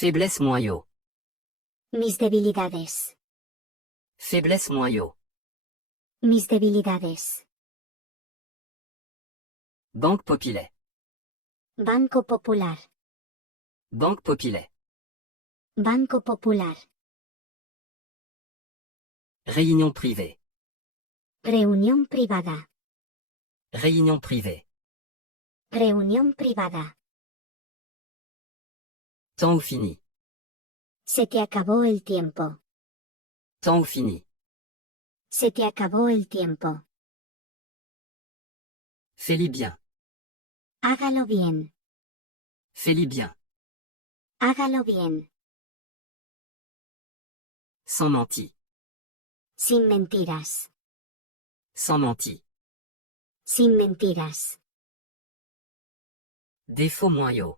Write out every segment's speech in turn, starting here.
Faiblesse moyo. Mis debilidades. Faiblesse moyo. Mis debilidades. Banque Populaire. Banco Popular. Banque Populaire. Banco Popular. Réunion privée. Reunión privada. Réunion privée. Reunión privada. Temps ou fini. Se te acabó el tiempo. Temps ou fini. Se te acabó el tiempo. Fais-le bien. Hágalo bien. Fais-le bien. Hágalo bien. Sans mentir. Sin mentiras. Sans mentir. Sin mentiras. Défaut moyo.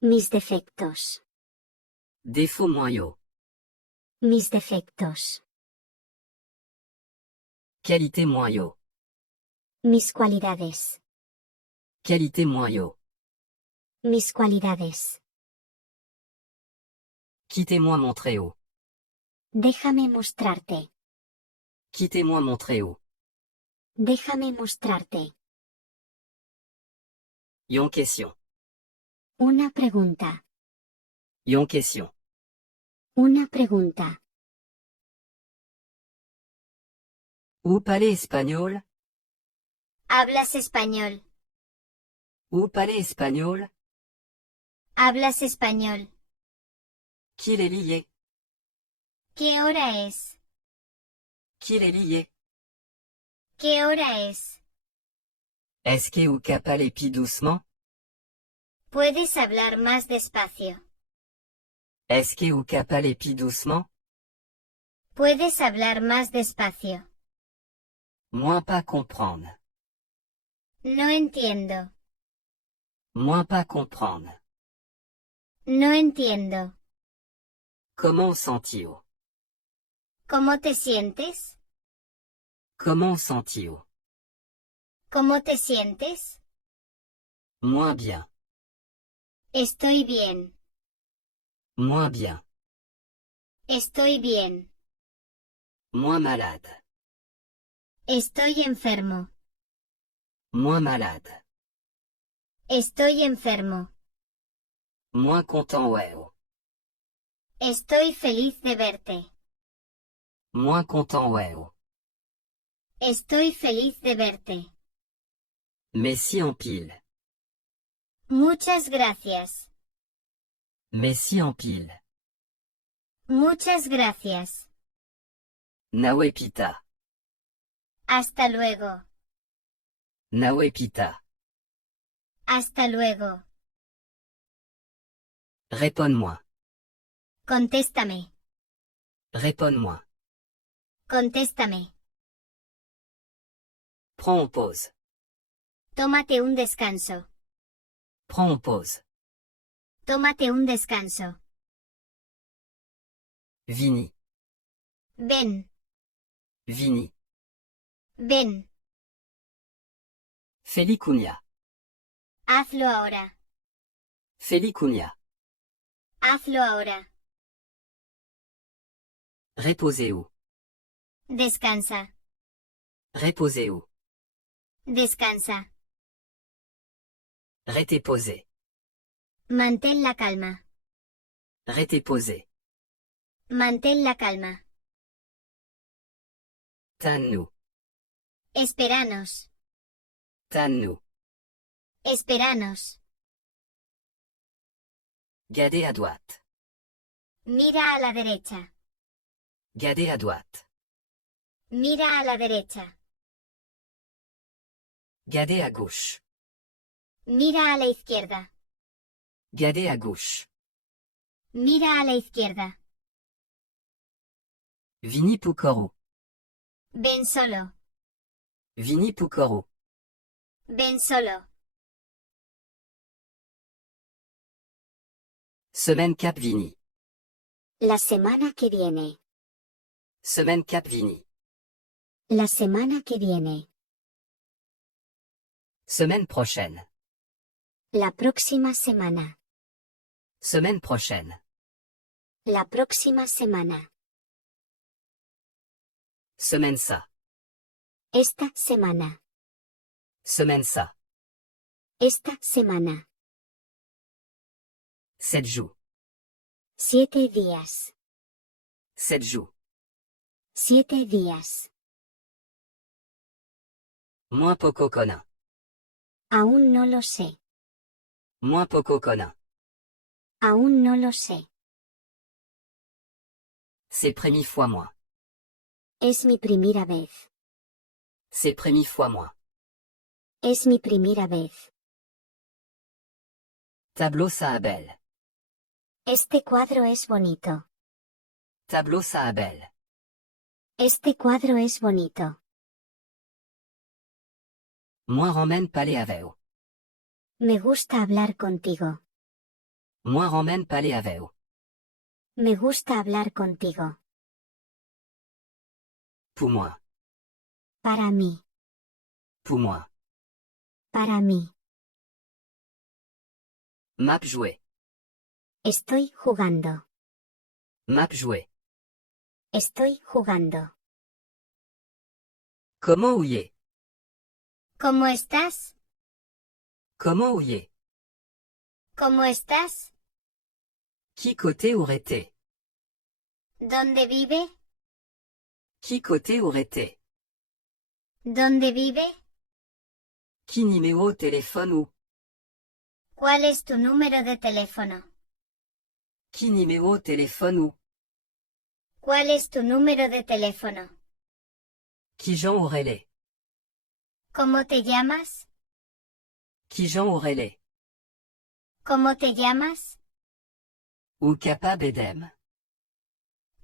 Mis defectos. Défaut moyo. Mis defectos. Qualité moyo. Mis cualidades. Qualité moyo. Mis cualidades. Quittez-moi mon très-haut. Déjame mostrarte. Quittez-moi mon très-haut. Déjame mostrarte. Yon question. Una pregunta. Yon question. Una pregunta. Où parlez espagnol? ¿Hablas español? Où parlez espagnol? ¿Hablas español? Qui est lié? ¿Qué hora es? Qui est lié? ¿Qué hora es? Est-ce que vous parlez plus doucement? ¿Puedes hablar más despacio? Est-ce que vous parlez plus doucement? ¿Puedes hablar más despacio? Moins pas comprendre. No entiendo. Moins pas comprendre. No entiendo. Comment sentez-vous? ¿Cómo te sientes? Comment sentez-vous? ¿Cómo te sientes? Moins bien. Estoy bien. Moins bien. Estoy bien. Moins malade. Estoy enfermo. Moins malade. Estoy enfermo. Moins content ouais. Estoy feliz de verte. Moins content ouais. Estoy feliz de verte. Messi en pile. Muchas gracias. Messi en pile. Muchas gracias. Nawepita. Hasta luego. Nawepita. Hasta luego. Réponds-moi. Contéstame. Réponds-moi. Contéstame. Prends en pause. Tómate un descanso. Prends en pause. Tómate un descanso. Vini. Ven. Vini. Ven. Felicunia. Hazlo ahora. Felicunia. Hazlo ahora. Reposez-vous. Descansa. Reposez-vous. Descansa. Restez posé. Mantén la calma. Restez posé. Mantén la calma. Tannou. Esperanos. Tannou. Esperanos. Gardez à droite. Mira a la derecha. Gardez à droite. Mira a la derecha. Gardez à gauche. Mira a la izquierda. Gardez à gauche. Mira a la izquierda. Vini Pucoro. Ven solo. Vini Pucoro. Ven solo. Semaine Cap Vini. La semana que viene. Semaine Cap Vini. La semana que viene. Semaine prochaine. La próxima semana. Semaine prochaine. La próxima semana. Semaine ça. Esta semana. Semaine ça. Esta semana. 7 jours. 7 días. 7 jours. 7 días. Moins poco cona. Aún no lo sé. Moins poco cona. Aún no lo sé. C'est première fois moi. Es mi primera vez. C'est première fois moi. Es mi primera vez. Tableau ça belle. Este cuadro es bonito. Tableau ça belle. Este cuadro es bonito. Moi ramène palais aveo. Me gusta hablar contigo. Moi ramène palais aveo. Me gusta hablar contigo. Pour moi. Para mí. Pour moi. Para mí. Map jouer. Estoy jugando. Map jouer. Estoy jugando. Comment ouiller? ¿Cómo estás? Comment ouiller? ¿Cómo estás? Qui côté aurait été? ¿Dónde vive? Qui côté aurait été? ¿Dónde vive? Qui numéro téléphone ou? ¿Cuál es tu número de teléfono? Qui numéro téléphone ou? ¿Cuál es tu número de teléfono? Qui Jean Aurélie? ¿Cómo te llamas? Qui Jean Aurélie? ¿Cómo te llamas? Ou capable d'em?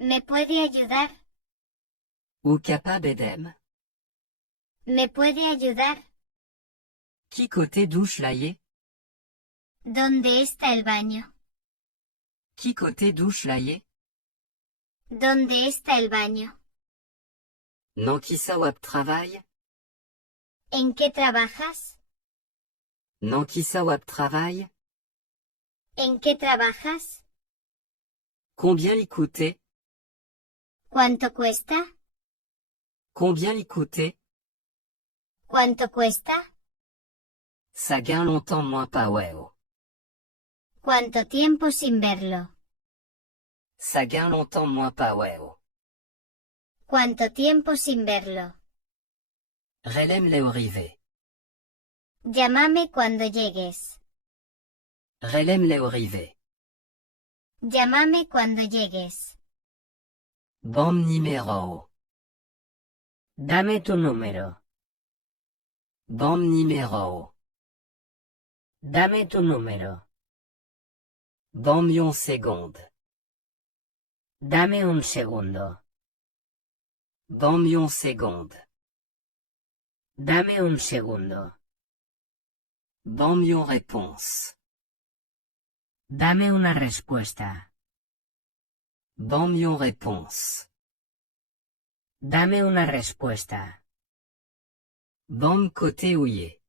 ¿Me puede ayudar? Ou capable d'em? ¿Me puede ayudar? Qui côté douche laillé? ¿Dónde está el baño? Qui côté douche laillé? ¿Dónde está el baño? Non qui ça web travail? ¿En qué trabajas? Non qui ça web travail? ¿En qué trabajas? Combien l'y coûtait? ¿Cuánto cuesta? Combien l'y coûtait? ¿Cuánto cuesta? Ça gagne longtemps moins pas ouais. ¿Cuánto tiempo sin verlo? Ça gagne longtemps moins pas ouais. ¿Cuánto tiempo sin verlo? Relem le arrivé. Llámame cuando llegues. Relem le arrivé. Llámame cuando llegues. Bom numéro. Dame tu número. Bom numéro. Dame tu número. Bom yon seconde. Dame un segundo. Bom yon seconde. Dame un segundo. Bom yon réponse. Dame una respuesta. Bom yon réponse. Dame una respuesta. Bom côté ouillé.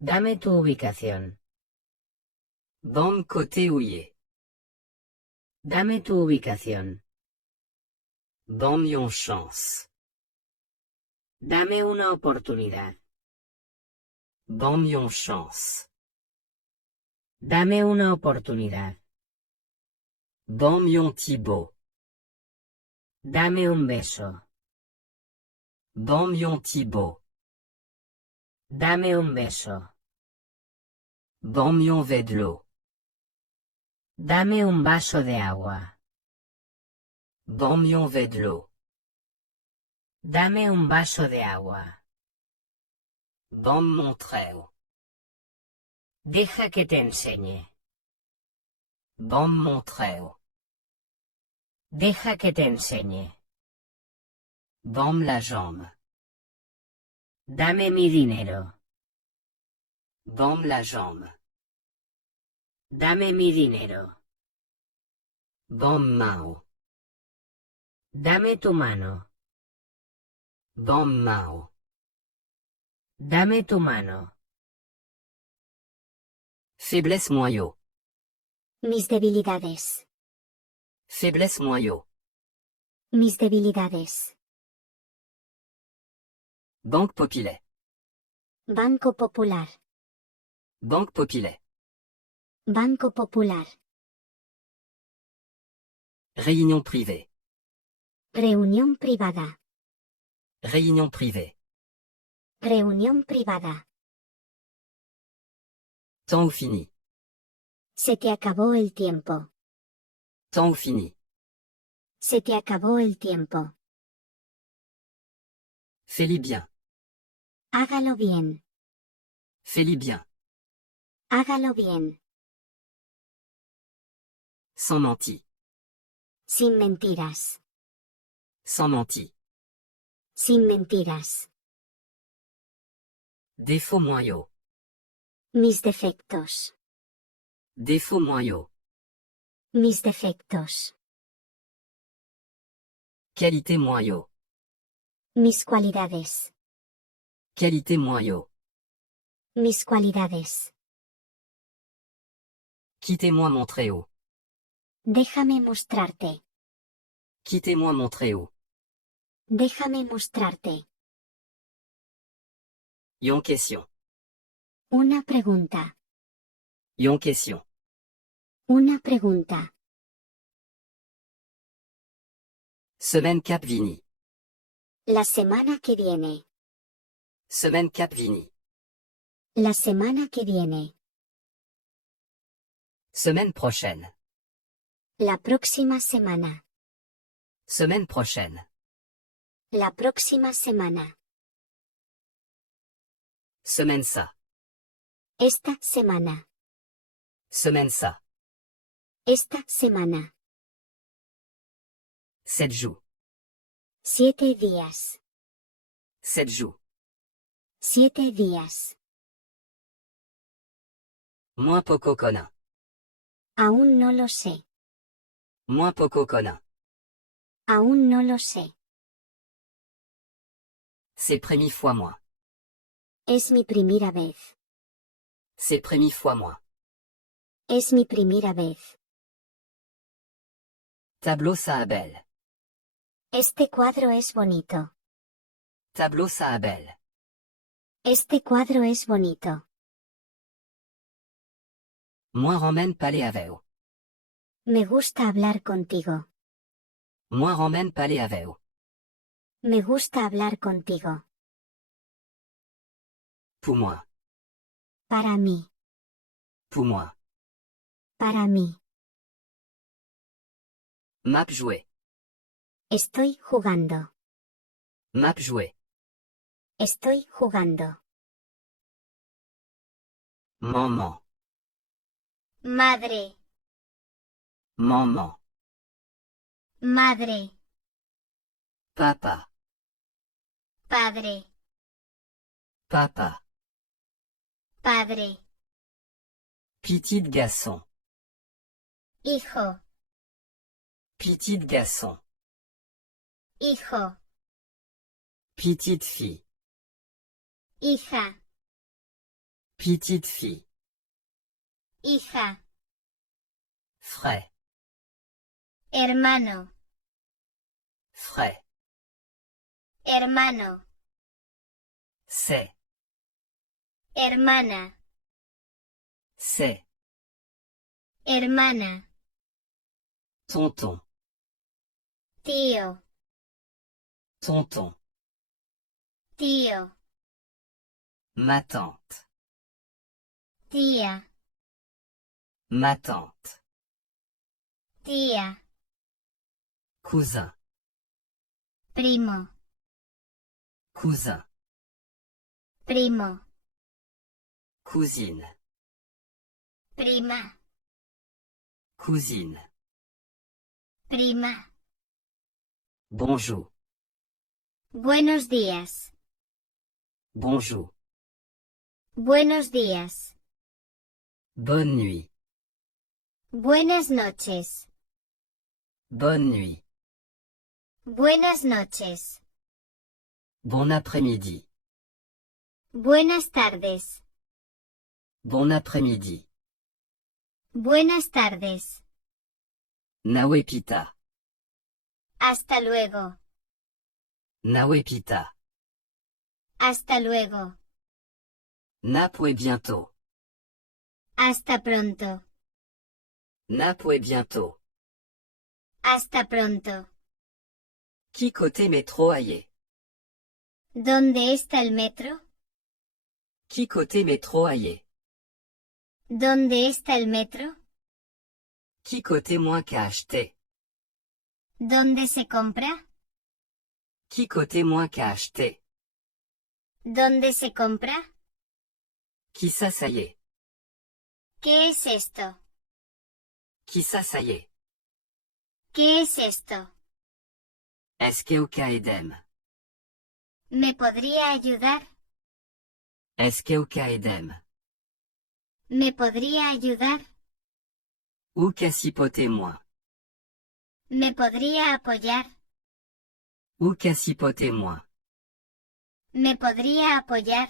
Dame tu ubicación. Bom côté ouillé. Dame tu ubicación. Bom yon chance. Dame una oportunidad. Bom yon chance. Dame una oportunidad. Bom yon Thibaut. Dame un beso. Bom yon Thibaut. Dame un beso. Bom yon vedlo. Dame un vaso de agua. Bom yon vedlo. Dame un vaso de agua. Bom montreo. Deja que te enseñe. Bom montreo. Deja que te enseñe. Bom la jambe. Dame mi dinero. Bom la jambe. Dame mi dinero. Bom mao. Dame tu mano. Bom mao. Dame tu mano. Faiblesse moyo. Mis debilidades. Faiblesse moyo. Mis debilidades. Banque Populaire. Banco Popular. Banque Populaire. Banco Popular. Réunion privée. Reunión privada. Réunion privée. Reunión privada. Temps ou fini. Se te acabó el tiempo. Temps ou fini. Se te acabó el tiempo. Fais-le bien. Hágalo bien. Fais-le bien. Hágalo bien. Sans mentir. Sin mentiras. Sans mentir. Sin mentiras. Défaut moyo. Mis defectos. Défaut moyo. Mis defectos. Qualité moyo. Mis cualidades. Qualité moyo. Mis cualidades. Quittez-moi mon très-haut. Déjame mostrarte. Quittez-moi mon très-haut. Déjame mostrarte. Yon question. Una pregunta. Yon question. Una pregunta. Semaine Cap Vini. La semana que viene. Semaine Cap Vini. La semana que viene. Semaine prochaine. La próxima semana. Semaine prochaine. La próxima semana. Semaine ça. Esta semana. Semaine ça. Esta semana. 7 jours. 7 días. 7 jours. 7 días. Moins poco cona. Aún no lo sé. Moins poco cona. Aún no lo sé. C'est première fois moi. Es mi primera vez. C'est première fois moi. Es mi primera vez. Tableau Saabel. Este cuadro es bonito. Tableau Saabel. Este cuadro es bonito. Moi ramène palais aveo. Me gusta hablar contigo. Moi ramène palais aveo. Me gusta hablar contigo. Pour moi. Para mí. Pour moi. Para mí. Map joué. Estoy jugando. Map joué. Estoy jugando. Maman. Madre. Maman. Madre. Papa. Padre. Papa. Padre. Petit garçon. Hijo. Petit garçon. Hijo. Petite fille. Hija. Petite fille. Hija. Frère. Hermano. Frère. Hermano. C'est. Hermana. C'est. Hermana. Tonton. Tío. Tonton. Tío. Ma tante. Tía. Ma tante. Tía. Cousin. Primo. Cousin. Primo. Cousine. Prima. Cousine. Prima. Bonjour. Buenos días. Bonjour. Buenos días. Bonne nuit. Buenas noches. Bonne nuit. Buenas noches. Bon après-midi. Buenas tardes. Bon après-midi. Buenas tardes. Nawepita. Hasta luego. Nawepita. Hasta luego. Napue bientôt. Hasta pronto. Napue bientôt. Hasta pronto. Qui côté métro aillé? ¿Dónde está el metro? Qui côté métro aillé? ¿Dónde está el metro? Qui côté moins qu'à acheter? ¿Dónde se compra? Qui côté moins qu'à acheter? ¿Dónde se compra? Qui ça y est? ¿Qué es esto? Qui ça y est? ¿Qué es esto? Est-ce que au cas edem? ¿Me podría ayudar? Est-ce que au cas edem? ¿Me podría ayudar? Ou cacipoter moi? ¿Me podría apoyar? Ou cacipoter moi? ¿Me podría apoyar?